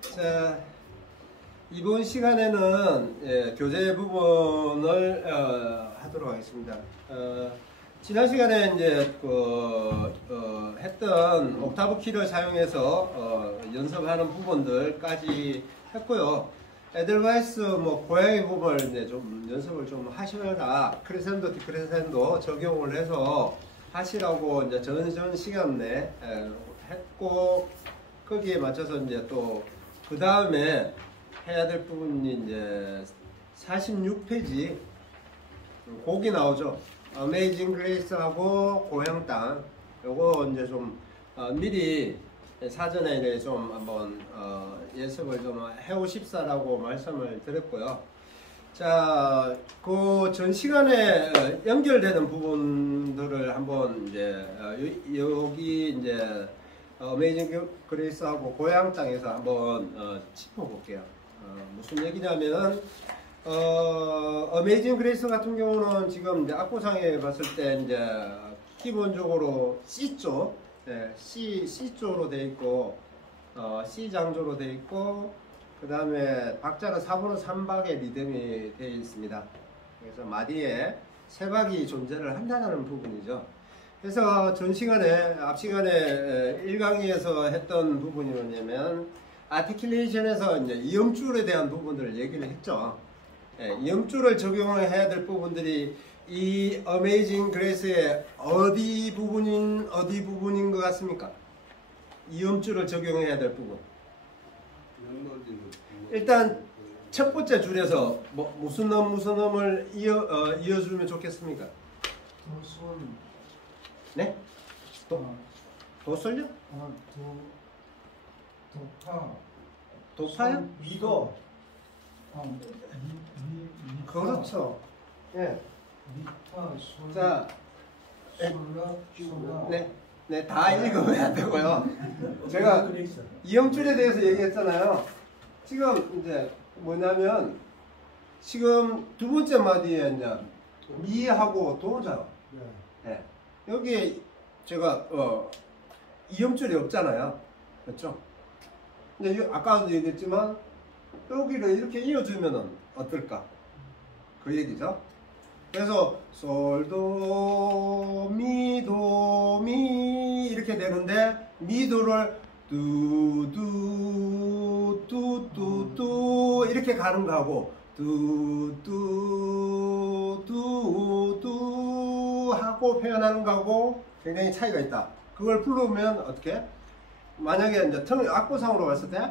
자, 이번 시간에는 교재 부분을 하도록 하겠습니다. 지난 시간에 이제 했던 옥타브 키를 사용해서 연습하는 부분들까지 했고요. 에델바이스 고양이 부분을 이제 좀 연습을 좀 하시느라 크레센도 디크레센도 적용을 해서 하시라고 이제 전 시간에 했고, 거기에 맞춰서 이제 또 그 다음에 해야 될 부분이 이제 46페이지 곡이 나오죠. 어메이징 그레이스하고 고향 땅, 요거 이제 좀 미리 사전에 좀 한번 연습을 좀 해오십사라고 말씀을 드렸고요. 자, 그 전 시간에 연결되는 부분들을 한번 이제 여기 이제 어메이징 그레이스하고 고향 땅에서 한번 짚어볼게요. 무슨 얘기냐면 어메이징 그레이스 같은 경우는 지금 이제 악보상에 봤을 때 이제 기본적으로 C 쪽, C 쪽으로 되어 있고, C 장조로 되어 있고, 그 다음에 박자는 4분의 3박의 리듬이 되어 있습니다. 그래서 마디에 세 박이 존재를 한다는 부분이죠. 그래서 전 시간에, 앞 시간에 1강의에서 했던 부분이 뭐냐면, 아티큘레이션에서 이제 이음줄에 대한 부분들을 얘기를 했죠. 이음줄을 적용을 해야 될 부분들이 이 어메이징 그레이스의 어디 부분인 것 같습니까? 이음줄을 적용해야 될 부분. 일단 첫 번째 줄에서 무슨 음을 이어주면 좋겠습니까? 네? 도솔요? 도파요? 미도. 그렇죠. 예. 미파, 솔. 자, 솔라, 솔라. 네, 다 읽어야 되고요. 제가 이음줄에 대해서 얘기했잖아요. 지금 이제 뭐냐면, 지금 두 번째 마디에 이제 미하고 도죠. 네. 여기에 제가 이음줄이 없잖아요. 그렇죠? 근데 아까도 얘기했지만 여기를 이렇게 이어주면은 어떨까? 그 얘기죠. 그래서 솔도 미도 미 이렇게 되는데 미도를 뚜뚜뚜뚜뚜 이렇게 가는 거하고 뚜뚜뚜뚜 하고 표현하는 거하고 굉장히 차이가 있다. 그걸 부르면 어떻게? 만약에 이제 악보상으로 봤을 때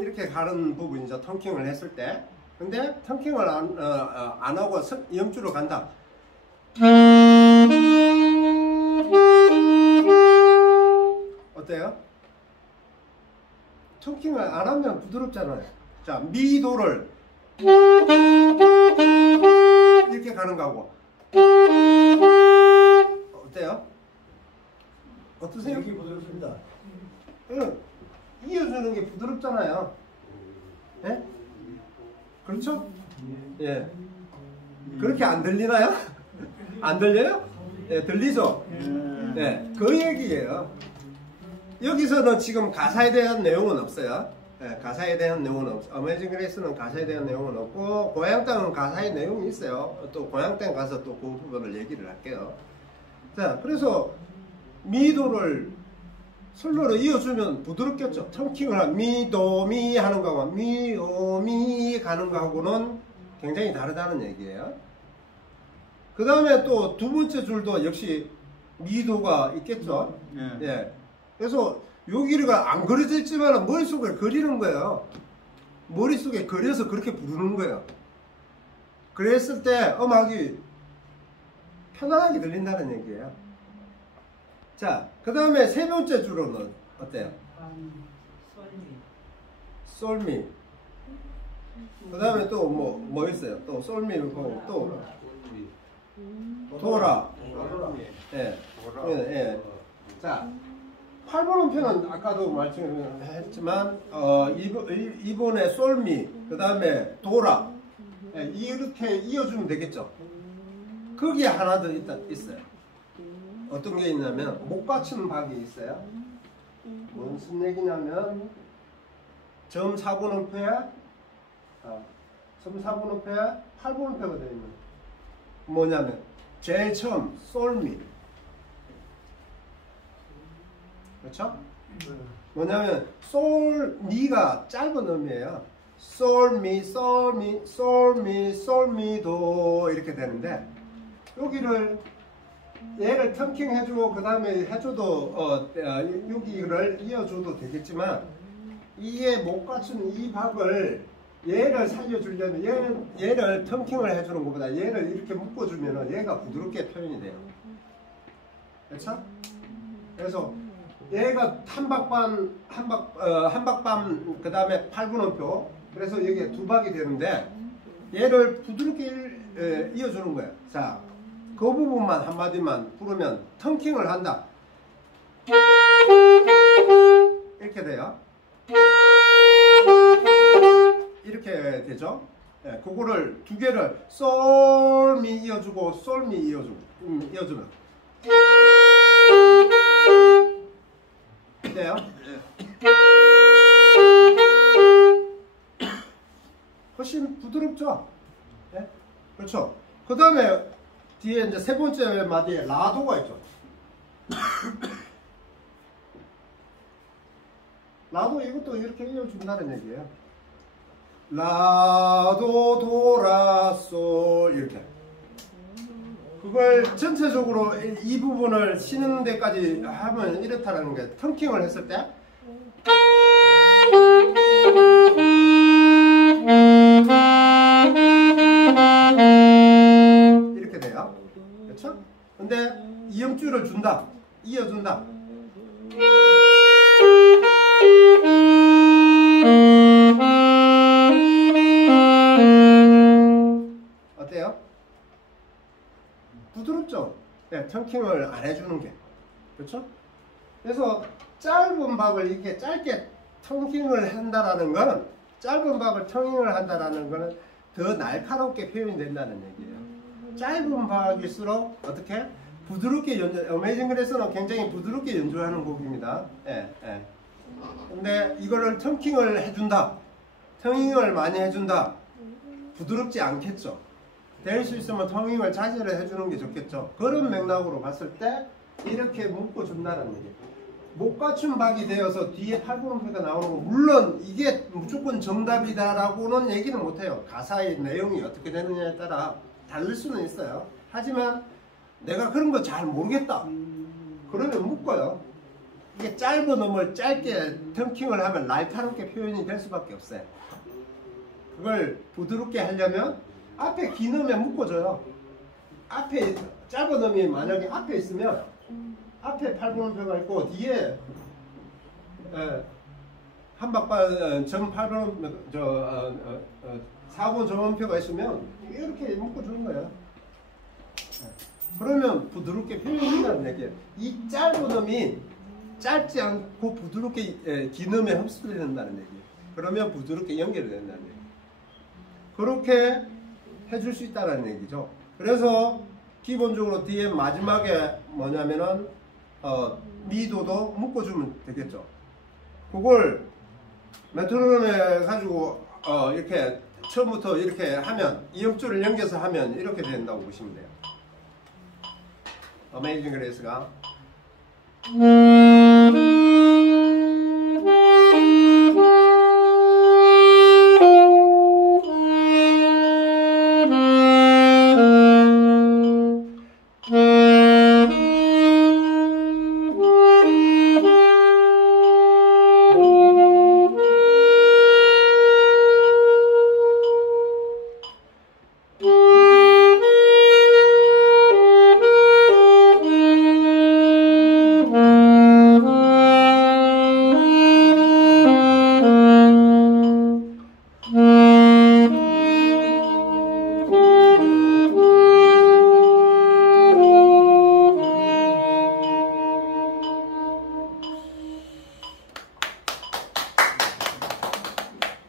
이렇게 가는 부분이죠. 턴킹을 했을 때. 근데 턴킹을 안 하고 이음줄로 간다. 어때요? 턴킹을 안 하면 부드럽잖아요. 자, 미도를 이렇게 가는 거하고 어때요? 어떠세요? 이게 부드럽습니다. 이어주는 게 부드럽잖아요. 예? 그렇죠? 예. 그렇게 안 들리나요? 안 들려요? 예, 들리죠? 예, 그 얘기예요. 여기서는 지금 가사에 대한 내용은 없어요. 예, 가사에 대한 내용은 없어요. 어메이징 그레이스는 가사에 대한 내용은 없고, 고향 땅은 가사의 내용이 있어요. 또 고향 땅 가서 또 그 부분을 얘기를 할게요. 자, 그래서 미도를 솔로로 이어주면 부드럽겠죠. 턴킹을 한 미도미 하는 거하고 미오미 가는 거하고는 굉장히 다르다는 얘기예요. 그 다음에 또 두 번째 줄도 역시 미도가 있겠죠. 예. 그래서 여기가 안 그려져 있지만 머릿속에 그리는 거예요. 머릿속에 그려서 그렇게 부르는 거예요. 그랬을 때 음악이 편안하게 들린다는 얘기예요. 자, 그 다음에 세 번째 줄은 어때요? 솔미. 그 다음에 또 뭐 있어요? 또 솔미고 또 도라. 예. 예. 자, 8번 편은 아까도 말씀했지만 이번에 솔미, 그 다음에 도라, 예, 이렇게 이어주면 되겠죠. 거기에 하나 더 있어요. 어떤 게 있냐면 못 갖춘 박이 있어요. 무슨 얘기냐면 점 4분음표에 점 4분음표에 8분음표가 되어 있는 뭐냐면 제일 처음 솔미, 그렇죠? 뭐냐면 솔미가 짧은 음이에요. 솔미 솔미 솔미 솔미도 이렇게 되는데 여기를 얘를 턴킹 해주고 그 다음에 해줘도 여기를 이어줘도 되겠지만 이게 못 갖춘 이 박을 얘를 살려주려면 얘를 턴킹을 해주는 것보다 얘를 이렇게 묶어주면 얘가 부드럽게 표현이 돼요. 그렇죠? 그래서 얘가 한박반 그 다음에 8분음표 그래서 여기에 두 박이 되는데 얘를 부드럽게 이어주는 거예요. 자, 그 부분만 한마디만 부르면 턴킹을 한다. 이렇게 돼요. 이렇게 되죠. 예, 그거를 두 개를 솔미 이어주고 솔미 이어주면 돼요. 훨씬 부드럽죠. 예? 그렇죠. 그 다음에 뒤에 이제 세 번째 마디에 라도가 있죠. 라도 이것도 이렇게 이어준다는 얘기예요. 라도 도라솔 이렇게. 그걸 전체적으로 이 부분을 쉬는 데까지 하면 이렇다는 게 턴킹을 했을 때 이렇게 돼요. 그렇죠? 근데 이음줄을 준다. 이어준다. 어때요? 부드럽죠? 네, 턴킹을 안 해주는 게. 그렇죠? 그래서 짧은 박을 이렇게 짧게 턴킹을 한다라는 거는 짧은 박을 턴킹을 한다라는 거는 더 날카롭게 표현이 된다는 얘기예요. 짧은 박일수록 어떻게? 부드럽게 연주, 어메이징 그레이스는 굉장히 부드럽게 연주하는 곡입니다. 예, 예. 근데 이거를 턴킹을 해준다. 턴킹을 많이 해준다. 부드럽지 않겠죠. 될 수 있으면 턴킹을 자제를 해주는 게 좋겠죠. 그런 맥락으로 봤을 때 이렇게 묶어준다는 얘기예요. 못 갖춘 박이 되어서 뒤에 8분음표가 나오는 거 물론 이게 무조건 정답이다라고는 얘기는 못해요. 가사의 내용이 어떻게 되느냐에 따라 다를 수는 있어요. 하지만 내가 그런 거 잘 모르겠다. 그러면 묶어요. 이게 짧은 음을 짧게 턴킹을 하면 날카롭게 표현이 될 수밖에 없어요. 그걸 부드럽게 하려면 앞에 긴 음에 묶어줘요. 앞에 짧은 음이 만약에 앞에 있으면 앞에 8분음표가 있고 뒤에 한박반 점 8분 4분 점음표가 있으면 이렇게 묶어주는 거예요. 그러면 부드럽게 표현한다는 얘기예요. 이 짧은 음이 짧지 않고 부드럽게 긴 음에 흡수된다는 얘기예요. 그러면 부드럽게 연결이 된다는 얘기예요. 그렇게 해줄 수 있다는 얘기죠. 그래서 기본적으로 뒤에 마지막에 뭐냐면은 미도도 묶어주면 되겠죠. 그걸 메트로놈에 가지고 이렇게 처음부터 이렇게 하면 이음줄을 연결해서 하면 이렇게 된다고 보시면 돼요. 어메이징 그레이스가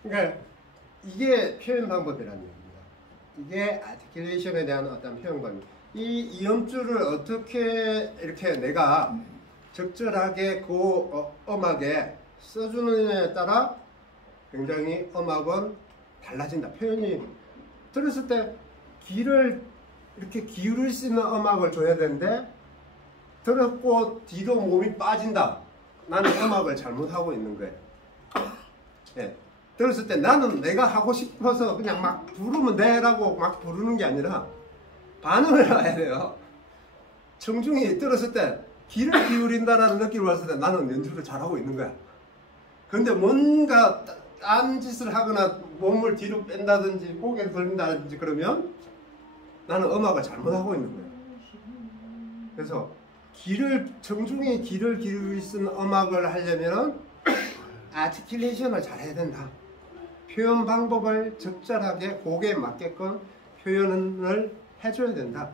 그러니까 이게 표현 방법이라는 얘기입니다. 이게 아티큘레이션에 대한 어떤 표현 방법. 이 이음줄을 어떻게 이렇게 내가 적절하게 그 음악에 써주느냐에 따라 굉장히 음악은 달라진다. 표현이 들었을 때 귀를 이렇게 기울일 수 있는 음악을 줘야 되는데 들었고 뒤로 몸이 빠진다. 나는 음악을 잘못하고 있는 거예요. 예. 들었을 때 나는 내가 하고 싶어서 그냥 막 부르면 돼라고 막 부르는 게 아니라 반응을 해야 돼요. 청중이 들었을 때 귀를 기울인다라는 느낌을 왔을 때 나는 연주를 잘하고 있는 거야. 근데 뭔가 딴 짓을 하거나 몸을 뒤로 뺀다든지 고개를 돌린다든지 그러면 나는 음악을 잘못하고 있는 거예요. 그래서 청중이 귀를 기울일 수 있는 음악을 하려면은 아티큘레이션을 잘해야 된다. 표현 방법을 적절하게 곡에 맞게끔 표현을 해줘야 된다.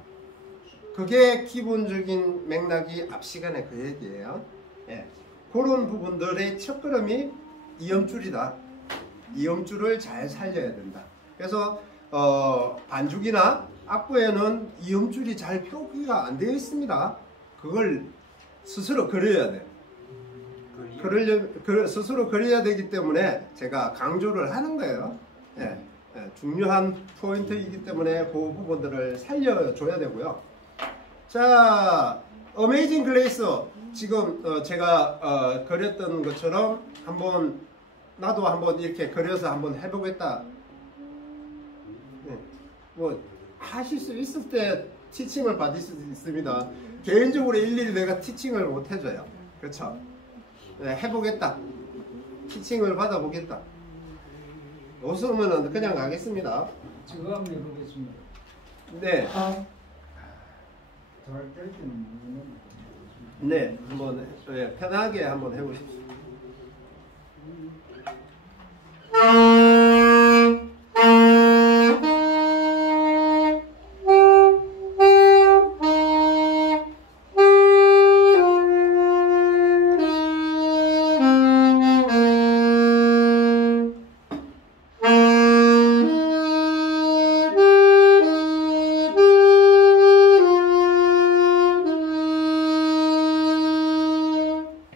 그게 기본적인 맥락이 앞 시간에 그 얘기예요. 예. 그런 부분들의 첫걸음이 이음줄이다. 이음줄을 잘 살려야 된다. 그래서 반죽이나 악보에는 이음줄이 잘 표기가 안 되어 있습니다. 그걸 스스로 그려야 돼요. 스스로 그려야 되기 때문에 제가 강조를 하는 거예요. 예. 중요한 포인트이기 때문에 그 부분들을 살려줘야 되고요. 자, 어메이징 그레이스 지금 제가 그렸던 것처럼 나도 한번 이렇게 그려서 한번 해보겠다. 네. 뭐 하실 수 있을 때 티칭을 받을 수 있습니다. 개인적으로 일일이 내가 티칭을 못 해줘요. 그렇죠? 네, 해보겠다. 티칭을 받아보겠다. 없으면 그냥 가겠습니다. 제가 한번 해보겠습니다. 네. 잘될 때는 네, 한번 편하게 한번 해보십시오.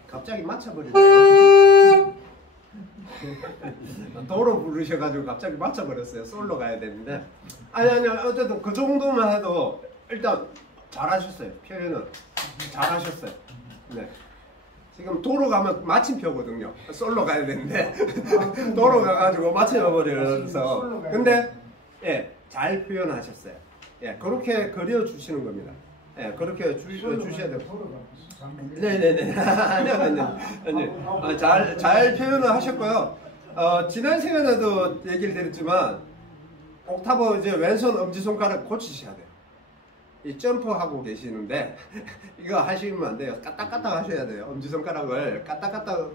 갑자기 맞춰버리네요. 도로 부르셔가지고 갑자기 맞춰버렸어요. 솔로 가야 되는데. 아니 어쨌든 그 정도만 해도 일단 잘하셨어요. 표현은 잘하셨어요. 네. 지금 도로 가면 마침표거든요. 솔로 가야 되는데 도로 가가지고 맞춰버려서. 근데 예, 잘 표현하셨어요. 예, 그렇게 그려주시는 겁니다. 예, 그렇게 주셔야 돼요. 네네네. 아니, 잘 표현을 하셨고요. 지난 시간에도 얘기를 드렸지만, 옥타브 이제 왼손 엄지손가락 고치셔야 돼요. 이 점프하고 계시는데, 이거 하시면 안 돼요. 까딱까딱 하셔야 돼요. 엄지손가락을 까딱까딱,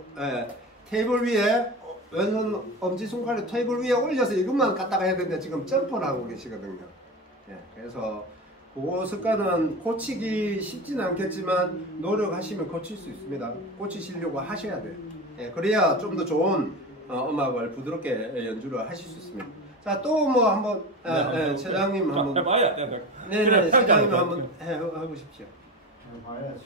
테이블 위에, 왼손 엄지손가락 테이블 위에 올려서 이것만 까딱 해야 되는데, 지금 점프를 하고 계시거든요. 예, 그래서, 그 습관은 고치기 쉽지는 않겠지만 노력하시면 고칠 수 있습니다. 고치시려고 하셔야 돼요. 예, 그래야 좀 더 좋은 음악을 부드럽게 연주를 하실 수 있습니다. 자, 또 뭐 한번 최장님 한번 해봐야. 네네, 최장님 한번 해보십시오. 봐야지.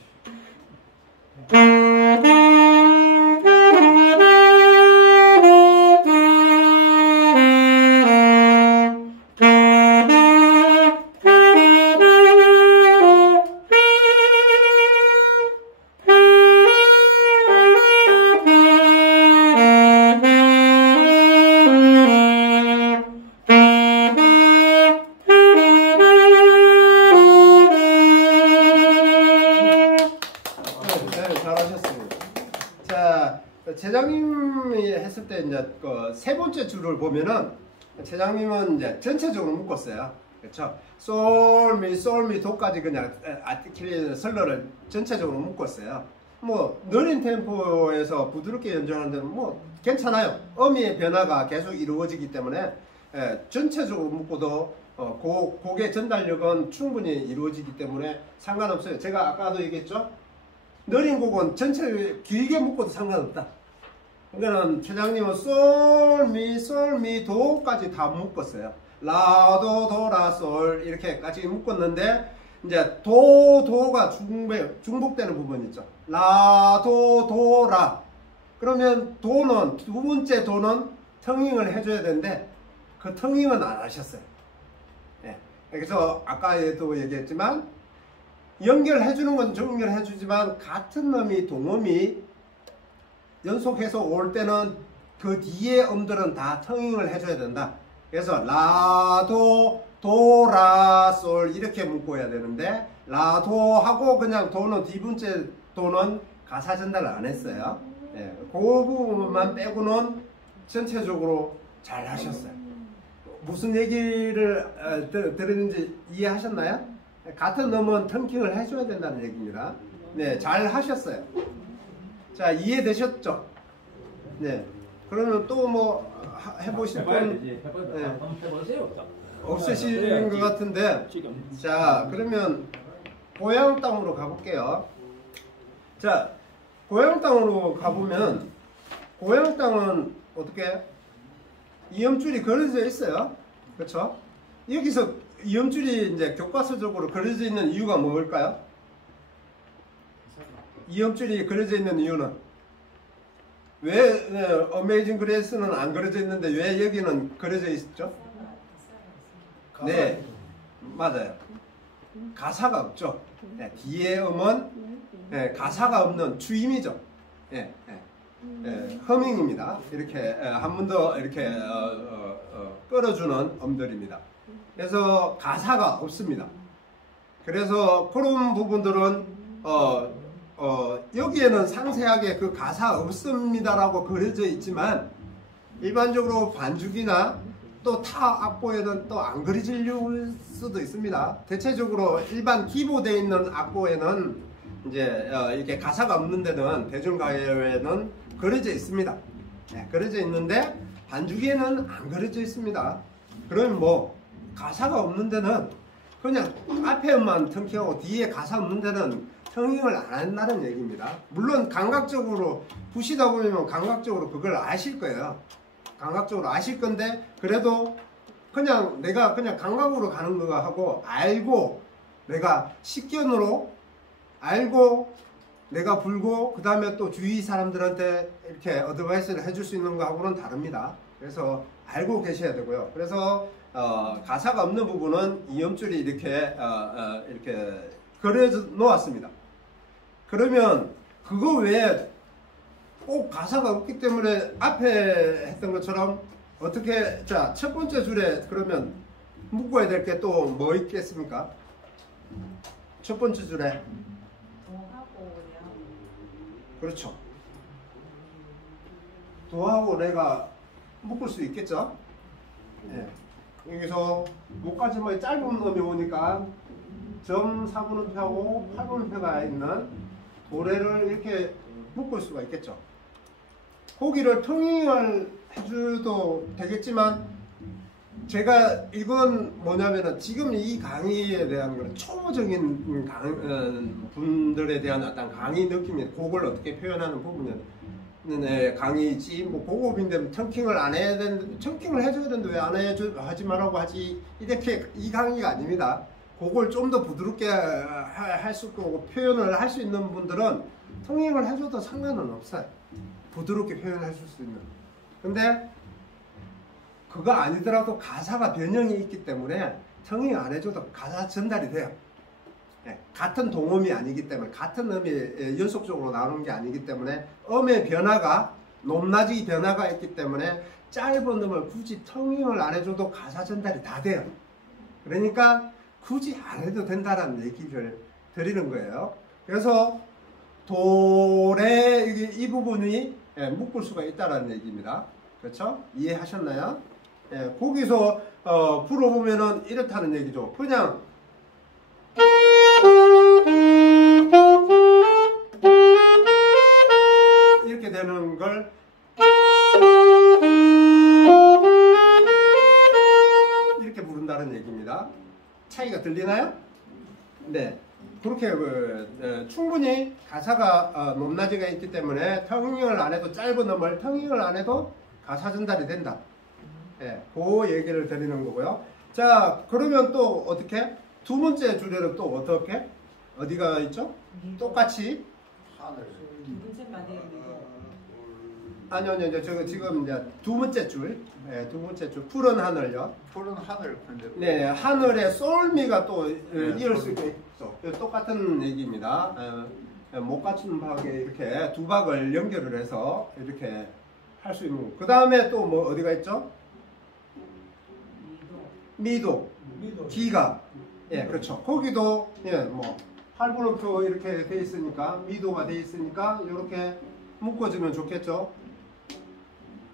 최장님이 했을 때 이제 그 세 번째 줄을 보면은 최장님은 이제 전체적으로 묶었어요. 그렇죠? 솔미 도까지 그냥 아티큘레이션 슬러를 전체적으로 묶었어요. 뭐 느린 템포에서 부드럽게 연주하는 데는 뭐 괜찮아요. 음의 변화가 계속 이루어지기 때문에 전체적으로 묶어도 곡의 전달력은 충분히 이루어지기 때문에 상관없어요. 제가 아까도 얘기했죠? 느린 곡은 전체 길게 묶어도 상관없다. 그러니까 최장님은 솔미 도까지 다 묶었어요. 라도 도라 솔 이렇게까지 묶었는데 이제 도가 중복되는 부분 있죠. 라, 도, 라. 그러면 도는, 두 번째 도는 텅잉을 해줘야 되는데, 그 텅잉은 안 하셨어요. 예. 그래서 아까도 얘기했지만, 연결해주는 건 연결해주지만, 같은 음이, 동음이 연속해서 올 때는 그 뒤에 음들은 다 텅잉을 해줘야 된다. 그래서 라, 도, 라, 솔 이렇게 묶어야 되는데 라, 도 하고 그냥 도는 뒤번째 도는 가사 전달을 안 했어요. 예, 그 부분만 빼고는 전체적으로 잘 하셨어요. 무슨 얘기를 들었는지 이해하셨나요? 같은 음은 텅킹을 해줘야 된다는 얘기입니다. 네, 잘 하셨어요. 자, 이해되셨죠? 네. 그러면 또 뭐 해보실 분 해보세요. 없으신 것 같은데, 자, 그러면 고향 땅으로 가볼게요. 자, 고향 땅으로 가보면 고향 땅은 어떻게 이음줄이 그려져 있어요. 그렇죠? 여기서 이음줄이 이제 교과서적으로 그려져 있는 이유가 뭘까요? 이음줄이 그려져 있는 이유는 왜 어메이징 그레이스는 안 그려져 있는데 왜 여기는 그려져 있죠? 네, 맞아요. 가사가 없죠. 네, 뒤에 음은 가사가 없는 주임이죠. 허밍입니다. 이렇게 한 번 더 이렇게 끌어주는 음들입니다. 그래서 가사가 없습니다. 그래서 그런 부분들은 여기에는 상세하게 그 가사 없습니다라고 그려져 있지만 일반적으로 반주기나 또 타 악보에는 또 안 그려질 수도 있습니다. 대체적으로 일반 기보되어 있는 악보에는 이제 이렇게 가사가 없는 데는 대중가요에는 그려져 있습니다. 네, 그려져 있는데 반주기에는 안 그려져 있습니다. 그럼 뭐 가사가 없는 데는 그냥 앞에만 텅킹하고 뒤에 가사 없는 데는 텅잉을 안 한다는 얘기입니다. 물론 감각적으로 보시다 보면 감각적으로 그걸 아실 거예요. 감각적으로 아실 건데 그래도 그냥 내가 그냥 감각으로 가는 거 하고 알고 내가 식견으로 알고 내가 불고 그 다음에 또 주위 사람들한테 이렇게 어드바이스를 해줄 수 있는 거하고는 다릅니다. 그래서 알고 계셔야 되고요. 그래서 가사가 없는 부분은 이음줄이 이렇게 이렇게 그려 놓았습니다. 그러면 그거 외에 꼭 가사가 없기 때문에 앞에 했던 것처럼 어떻게 자 첫 번째 줄에 그러면 묶어야 될 게 또 뭐 있겠습니까? 첫 번째 줄에 그렇죠. 도하고 내가 묶을 수 있겠죠? 네. 여기서 목까지 뭐 짧은 음이 오니까 점 4분음표하고 8분음표가 있는 도래를 이렇게 묶을 수가 있겠죠. 거기를 텅잉을 해줘도 되겠지만 제가 이건 뭐냐면은 지금 이 강의에 대한 건 초보적인 분들에 대한 어떤 강의 느낌이 그걸 어떻게 표현하는 부분은 강의지 뭐 고급인데 텅킹을 안 해야 되는데 텅킹을 해줘야 되는데 왜 안 하지 말라고 하지 이렇게 이 강의가 아닙니다. 그걸 좀 더 부드럽게 할 수 있고 표현을 할 수 있는 분들은 텅잉을 해줘도 상관은 없어요. 부드럽게 표현할 수 있는. 근데 그거 아니더라도 가사가 변형이 있기 때문에 텅잉 안 해줘도 가사 전달이 돼요. 같은 동음이 아니기 때문에 같은 음이 연속적으로 나오는 게 아니기 때문에 음의 변화가 높낮이 변화가 있기 때문에 짧은 음을 굳이 텅잉을 안 해줘도 가사 전달이 다 돼요. 그러니까 굳이 안 해도 된다라는 얘기를 드리는 거예요. 그래서 도레 이 부분이 묶을 수가 있다라는 얘기입니다. 그렇죠? 이해하셨나요? 거기서 풀어보면은 이렇다는 얘기죠. 그냥 이렇게 되는 걸 이렇게 부른다는 얘기입니다. 차이가 들리나요? 네. 그렇게 충분히 가사가 높낮이가 있기 때문에 텅잉을 안 해도 짧은 음을 텅잉을 안 해도 가사 전달이 된다. 그 얘기를 드리는 거고요. 자, 그러면 또 어떻게 두 번째 줄에는 또 어떻게? 어디가 있죠? 똑같이 하늘. 두 번째 마디에 아니요, 저 지금 이제 두 번째 줄, 두 번째 줄 푸른 하늘요. 푸른 하늘. 근데 네, 하늘에 솔미가 또 이을 솔미. 수가 있어. 똑같은 얘기입니다. 못 갖춘 박에 이렇게 두 박을 연결을 해서 이렇게 할 수 있는. 그 다음에 또 뭐 어디가 있죠? 미도, 기가. 예, 그렇죠. 거기도 뭐 할부놓고 이렇게 돼 있으니까 미도가 돼 있으니까 이렇게 묶어주면 좋겠죠.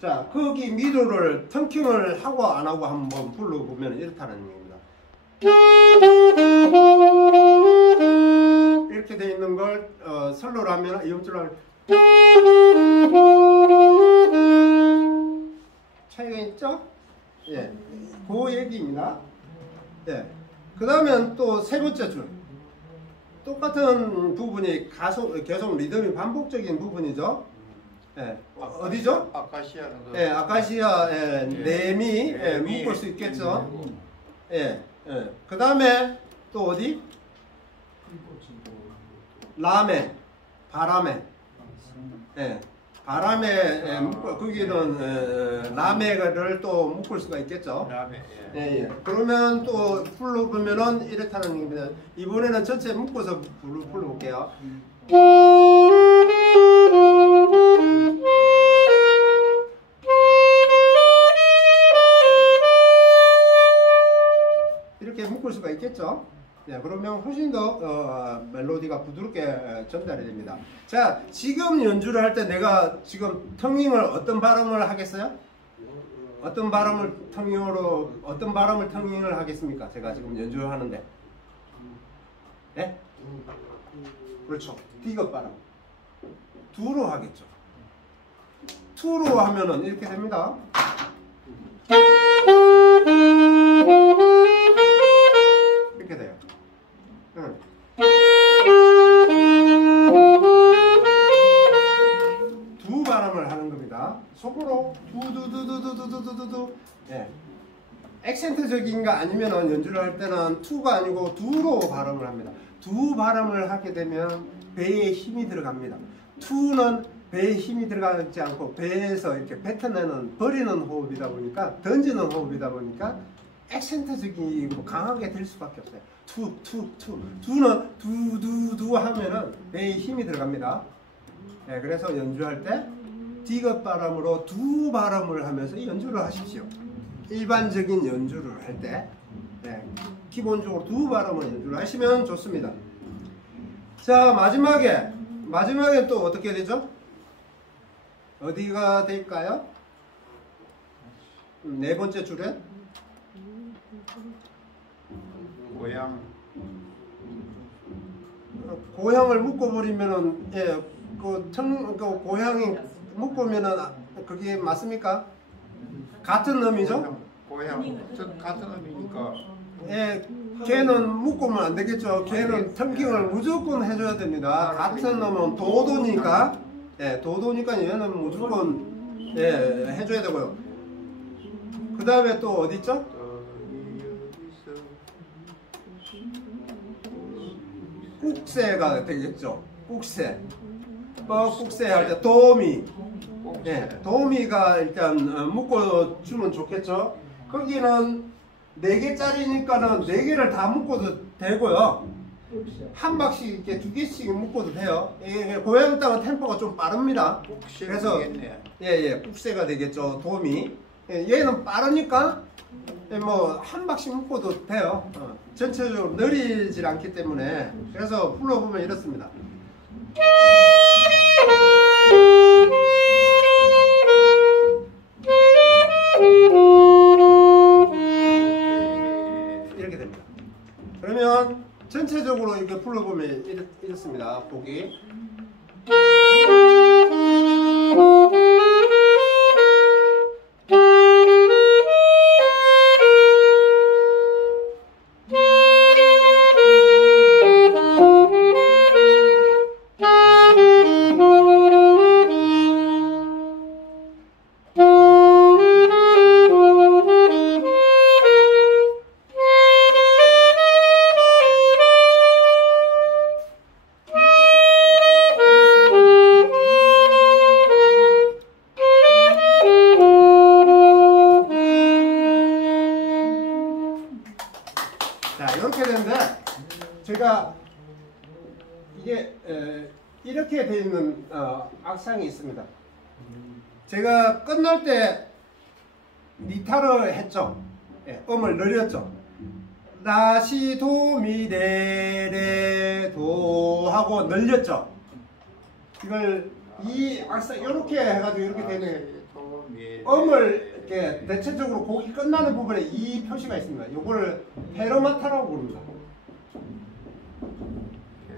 자, 거기 미도를 턴킹을 하고 안 하고 한번 불러보면 이렇다는 얘기입니다. 이렇게 돼 있는 걸 설로로 하면 이음줄로 하면 차이가 있죠? 예, 그 얘기입니다. 예, 그 다음엔 또 세 번째 줄. 똑같은 부분이 계속 리듬이 반복적인 부분이죠. 예, 어디죠? 아카시아는 예, 아카시아, 네미, 묶을 수 있겠죠. 예, 그 다음에 또 어디? 라메, 바람에. 예, 바람에 거기는 라메를 또 묶을 수가 있겠죠. 라메. 예. 그러면 또 불러보면은 이렇다는 얘기입니다. 이번에는 전체 묶어서 불러볼게요. 이렇게 묶을 수가 있겠죠. 네, 그러면 훨씬 더 멜로디가 부드럽게 전달이 됩니다. 자, 지금 연주를 할 때 내가 지금 텅잉을 어떤 발음을 하겠어요? 어떤 발음을 텅잉을 하겠습니까? 제가 지금 연주를 하는데. 네? 그렇죠. 디귿 발음. 두로 하겠죠. 투로 하면은 이렇게 됩니다. 이렇게 돼요. 두 발음을 하는 겁니다. 속으로 두두두두두두두두두. 예. 액센트적인가 아니면은 연주를 할 때는 투가 아니고 두로 발음을 합니다. 두 발음을 하게 되면 배에 힘이 들어갑니다. 투는 배에 힘이 들어가지 않고 배에서 이렇게 뱉어내는 버리는 호흡이다 보니까 던지는 호흡이다 보니까 액센트적이고 강하게 될 수밖에 없어요. 두는 두두두 하면은 배에 힘이 들어갑니다. 네, 그래서 연주할 때 디귿 발음으로 두 발음을 하면서 연주를 하십시오. 일반적인 연주를 할 때 기본적으로 두 발음을 연주를 하시면 좋습니다. 자, 마지막에 또 어떻게 되죠? 어디가 될까요? 네 번째 줄에 고향을 묶어버리면은 그 고향이 묶으면은 그게 맞습니까? 같은 의미죠? 고향. 같은 의미니까. 예, 걔는 묶으면 안 되겠죠. 걔는 텅킹을 무조건 해줘야 됩니다. 같은 놈은 도도니까, 도도니까 얘는 무조건 해줘야 되고요. 그 다음에 또 어디 있죠? 꾹세가 되겠죠. 꾹세. 꾹세 할 때 도미. 도미가 일단 묶어주면 좋겠죠. 거기는 4개짜리니까는 4개를 다 묶어도 되고요. 한 박씩 이렇게 2개씩 묶어도 돼요. 고향 땅은 템포가 좀 빠릅니다. 그래서 꾹세가 되겠죠. 도미. 얘는 빠르니까 뭐 한 박씩 묶어도 돼요. 전체적으로 느리질 않기 때문에. 그래서 불러보면 이렇습니다. 이렇게 됩니다. 그러면 전체적으로 이렇게 불러보면 이렇습니다. 보기. 제가 이게 이렇게 되어 있는 악상이 있습니다. 제가 끝날 때 리타를 했죠. 예, 음을 늘렸죠. 라시 도미 레레 도 하고 늘렸죠. 이걸 이 악상 이렇게 해가지고 이렇게 되는 음을 이렇게 대체적으로 곡이 끝나는 부분에 이 표시가 있습니다. 이걸 페르마타라고 부릅니다.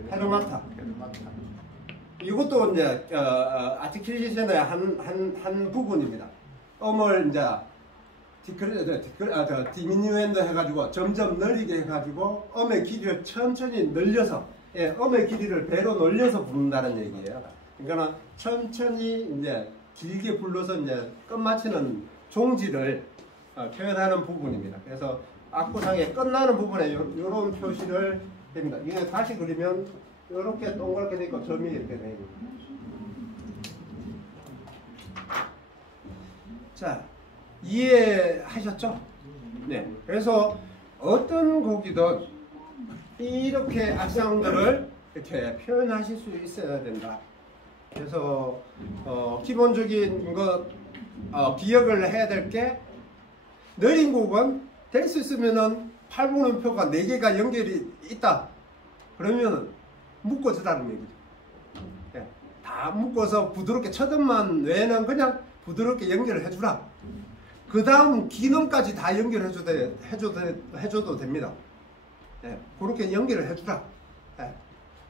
페르마타. 이것도 이제 아티큘레이션의 한 부분입니다. 음을 이제 디미뉴엔드 해가지고 점점 늘리게 해가지고 음의 길이를 천천히 늘려서 음의 길이를 배로 늘려서 부른다는 얘기예요. 그러니까 천천히 이제 길게 불러서 이제 끝마치는 종지를 표현하는 부분입니다. 그래서 악보상의 끝나는 부분에 이런 표시를 됩니다. 이게 다시 그리면 이렇게 동그랗게 되고 점이 이렇게 됩니다. 자, 이해하셨죠? 네. 그래서 어떤 곡이든 이렇게 악상들을 이렇게 표현하실 수 있어야 된다. 그래서 기본적인 거 기억을 해야 될 게 느린 곡은 될 수 있으면은 8분음표가 4개가 연결이 있다. 그러면 묶어주라는 얘기죠. 네. 다 묶어서 부드럽게 첫 음만 외에는 그냥 부드럽게 연결을 해주라. 그 다음 기능까지 다 연결해줘도 됩니다. 네. 그렇게 연결을 해주라. 네.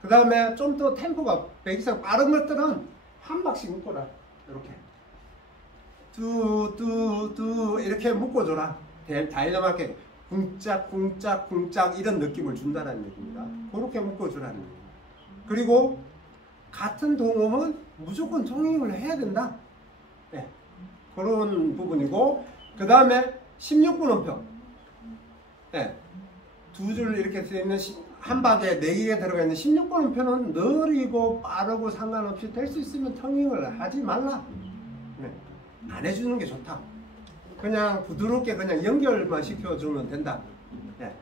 그 다음에 좀 더 템포가 100 이상 빠른 것들은 한 박씩 묶어라. 이렇게 뚜 이렇게 묶어줘라. 다이나믹하게 쿵짝 이런 느낌을 준다는 얘기입니다. 그렇게 묶어주라는 얘기입니다. 그리고 같은 동음은 무조건 통행을 해야 된다. 네. 그런 부분이고, 그 다음에 16분음표. 네. 두 줄 이렇게 되어 있는 한 박에 4개가 들어가 있는 16분음표는 느리고 빠르고 상관없이 될 수 있으면 통행을 하지 말라. 네. 안 해주는 게 좋다. 그냥 부드럽게 그냥 연결만 시켜주면 된다. 네.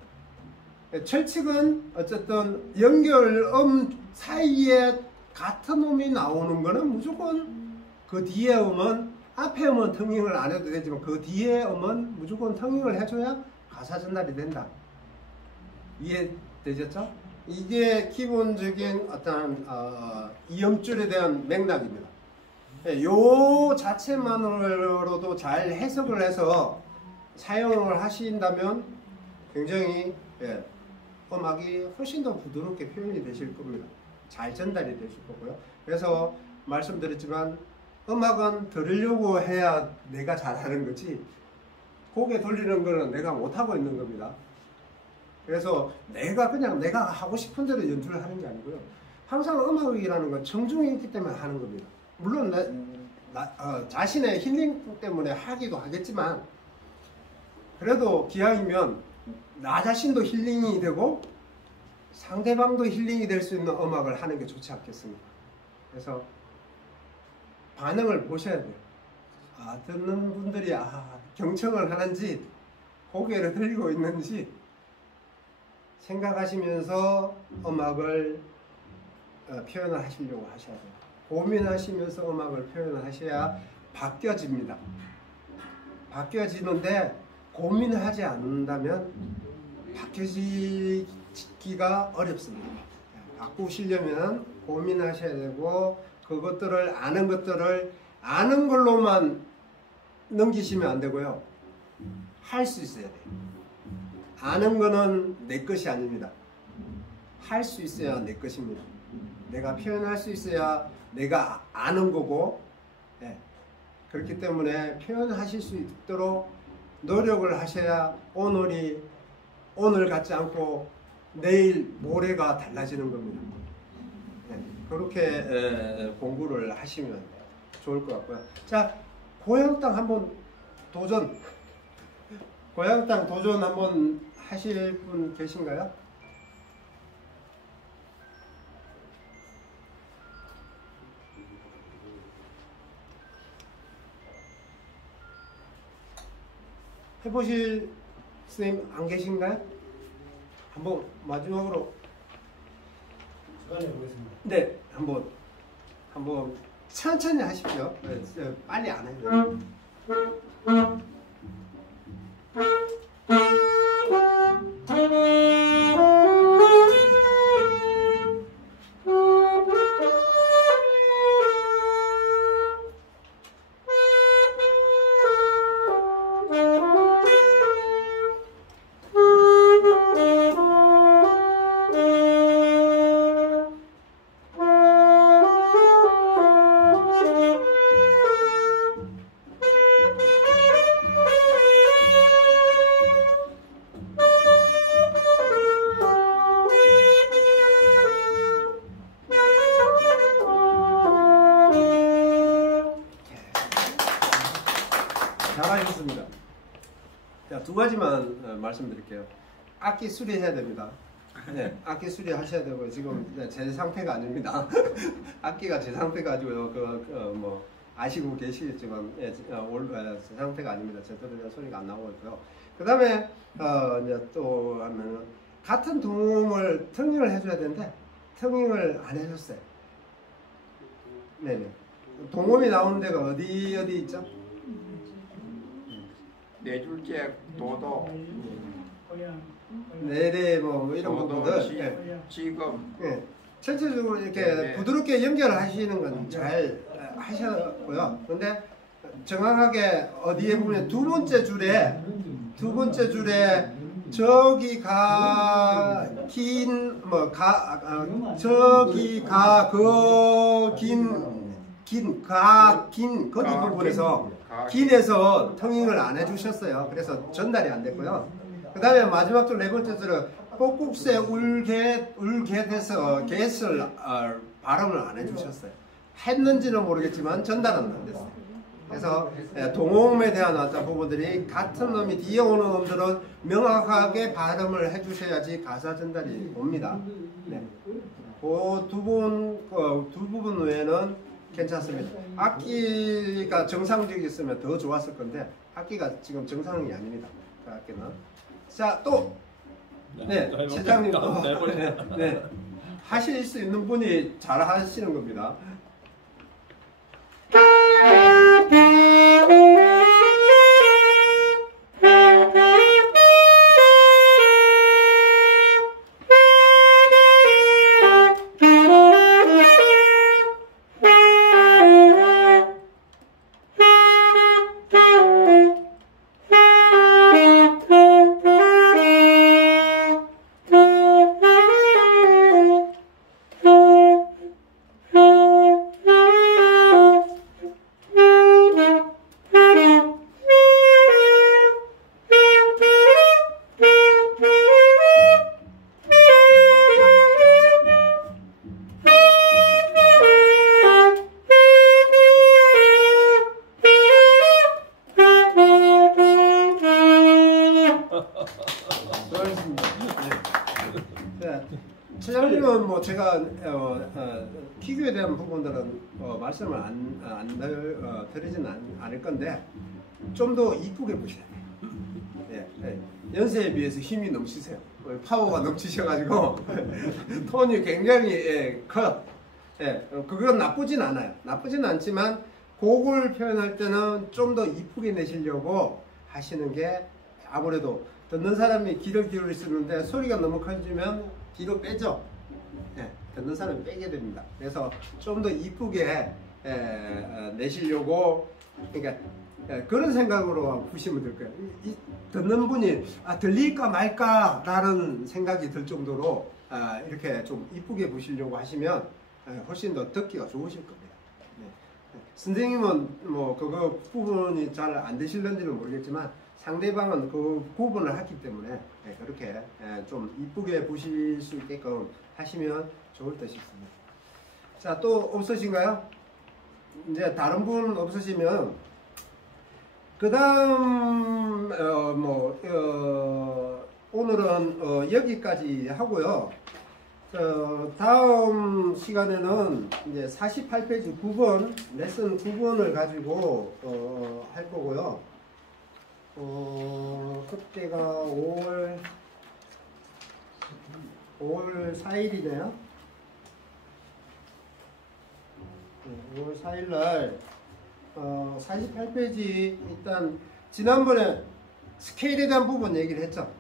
철칙은 어쨌든 연결음 사이에 같은 음이 나오는 거는 무조건 그 뒤에 음은 앞에 음은 통행을 안 해도 되지만 그 뒤에 음은 무조건 통행을 해줘야 가사 전달이 된다. 이해되셨죠? 이게 기본적인 어떤 이음줄에 대한 맥락입니다. 요 자체만으로도 잘 해석을 해서 사용을 하신다면 굉장히 음악이 훨씬 더 부드럽게 표현이 되실 겁니다. 잘 전달이 되실 거고요. 그래서 말씀드렸지만 음악은 들으려고 해야 내가 잘하는 거지 고개 돌리는 거는 내가 못하고 있는 겁니다. 그래서 내가 하고 싶은 대로 연주를 하는 게 아니고요. 항상 음악이라는 건 청중이 있기 때문에 하는 겁니다. 물론 자신의 힐링 때문에 하기도 하겠지만 그래도 기왕이면 나 자신도 힐링이 되고 상대방도 힐링이 될 수 있는 음악을 하는 게 좋지 않겠습니까? 그래서 반응을 보셔야 돼요. 듣는 분들이 경청을 하는지 고개를 들리고 있는지 생각하시면서 음악을 표현을 하시려고 하셔야 돼요. 고민하시면서 음악을 표현을 하셔야 바뀌어집니다. 바뀌어지는데 고민하지 않는다면 바뀌어지기가 어렵습니다. 바꾸시려면 고민하셔야 되고 그것들을 아는 걸로만 넘기시면 안 되고요. 할 수 있어야 돼요. 아는 거는 내 것이 아닙니다. 할 수 있어야 내 것입니다. 내가 표현할 수 있어야 내가 아는 거고, 그렇기 때문에 표현하실 수 있도록 노력을 하셔야 오늘 같지 않고 내일 모레가 달라지는 겁니다. 그렇게 공부를 하시면 좋을 것 같고요. 자, 고향 땅 한번 도전. 고향 땅 도전 한번 하실 분 계신가요? 해보실 선생님 안 계신가요? 한번 마지막으로 꺼내보겠습니다. 네, 한번 천천히 하십시오. 빨리 안 해도 돼요. 잘하셨습니다. 자, 두 가지만 말씀드릴게요. 악기 수리해야 됩니다. 네, 악기 수리하셔야 되고 지금 제 상태가 아닙니다. 악기가 제 상태가 아니고요. 뭐 아시고 계시겠지만 제 상태가 아닙니다. 제대로 소리가 안 나오고 있고요. 그 다음에 이제 또 하면은 같은 동음을 텅잉을 해줘야 되는데 텅잉을 안 해줬어요. 네네. 동음이 나오는 데가 어디 있죠? 네 줄째 도도 네네 뭐 이런 도도 부분들 지금 예. 전체적으로 이렇게 네네. 부드럽게 연결하시는 건 잘 하셨고요. 근데 정확하게 어디에 보면 두 번째 줄에 저기 가 긴 뭐 저기 가 긴 거기 부분에서 긴에서 텅잉을 안 해주셨어요. 그래서 전달이 안 됐고요. 그 다음에 마지막 줄 네 번째 줄은 꼭국새 울게 돼서 get을 발음을 안 해주셨어요. 했는지는 모르겠지만 전달은 안 됐어요. 그래서 동음에 대한 어떤 부분들이 같은 음이 뒤에 오는 음들은 명확하게 발음을 해주셔야지 가사 전달이 옵니다. 네. 그 두 부분 외에는 괜찮습니다. 악기가 정상적이었으면 더 좋았을 건데 악기가 지금 정상이 아닙니다. 그 악기는. 자, 또 네, 실장님 또 네, 하실 수 있는 분이 잘 하시는 겁니다. 최장님은 뭐 제가 피규어에 대한 부분들은 말씀을 안 드리진 않을 건데 좀 더 이쁘게 보셔야 돼요. 예, 예. 연세에 비해서 힘이 넘치세요. 파워가 넘치셔가지고 톤이 굉장히 커요. 예, 그건 나쁘진 않아요. 나쁘진 않지만 곡을 표현할 때는 좀 더 이쁘게 내시려고 하시는 게 아무래도 듣는 사람이 귀를 기울이시는데 소리가 너무 커지면 뒤로 빼죠. 네, 듣는 사람이 빼게 됩니다. 그래서 좀 더 이쁘게 내시려고 그러니까 그런 생각으로 보시면 될 거예요. 듣는 분이 들릴까 말까 라는 생각이 들 정도로 이렇게 좀 이쁘게 보시려고 하시면 훨씬 더 듣기가 좋으실 겁니다. 네. 선생님은 뭐 그거 부분이 잘 안 되실는지는 모르겠지만 상대방은 그 구분을 했기 때문에 그렇게 좀 이쁘게 보실 수 있게끔 하시면 좋을 듯 싶습니다. 자, 또 없으신가요? 이제 다른 분 없으시면 그 다음 오늘은 여기까지 하고요. 다음 시간에는 이제 48페이지 9번 레슨 9번을 가지고 할 거고요. 그때가 5월 4일이네요. 5월 4일 날 48페이지 일단 지난번에 스케일에 대한 부분 얘기를 했죠.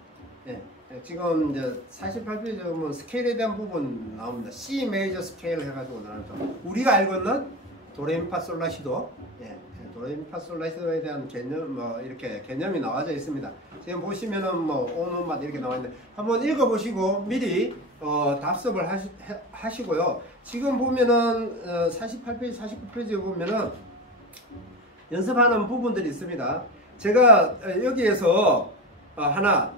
예. 지금 이제 48페이지 보면 스케일에 대한 부분 나옵니다. C 메이저 스케일 해가지고 나왔죠. 우리가 알고 있는 도레미파솔라시도, 예, 도레미파솔라시도에 대한 개념, 뭐 이렇게 개념이 나와져 있습니다. 지금 보시면은 뭐 오노맛 이렇게 나와 있는데 한번 읽어보시고 미리 답습을 하시고요. 지금 보면은 48페이지, 49페이지에 보면은 연습하는 부분들이 있습니다. 제가 여기에서 하나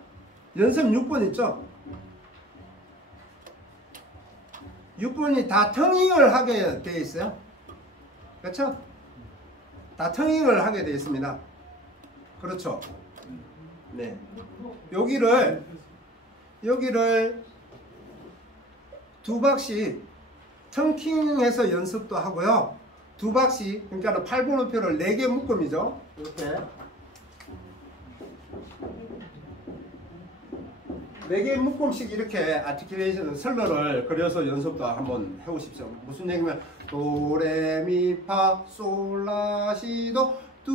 연습 6번 있죠? 6번이 다 텅잉을 하게 되어 있어요. 그렇죠? 다 텅잉을 하게 되어 있습니다. 그렇죠? 네. 여기를 두 박씩 텅킹해서 연습도 하고요. 두 박씩, 그러니까 8번호표를 4개 묶음이죠. 이렇게 4개 묶음씩 이렇게 아티큘레이션 설러를 그려서 연습도 한번 해보십시오. 무슨 얘기냐면 도레미파 솔라시도 두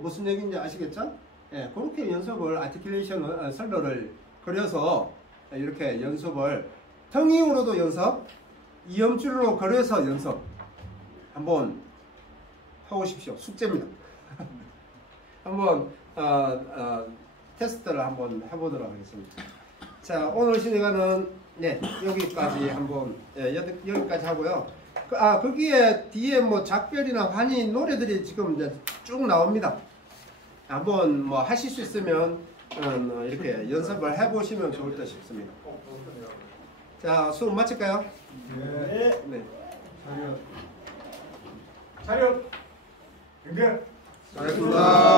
무슨 얘기인지 아시겠죠? 예, 그렇게 연습을 아티큘레이션 설러를 그려서 이렇게 연습을 텅잉으로도 연습, 이음줄로 그려서 연습 한번 해보십시오. 숙제입니다. 한번 테스트를 한번 해보도록 하겠습니다. 자, 오늘 시간은 네, 여기까지 한번 여기까지 하고요. 거기에 뒤에 뭐 작별이나 환희 노래들이 지금 이제 쭉 나옵니다. 한번 뭐 하실 수 있으면 이렇게 연습을 해보시면 좋을 듯 싶습니다. 자, 수업 마칠까요? 네. 네. 차렷. 연결. 잘했습니다.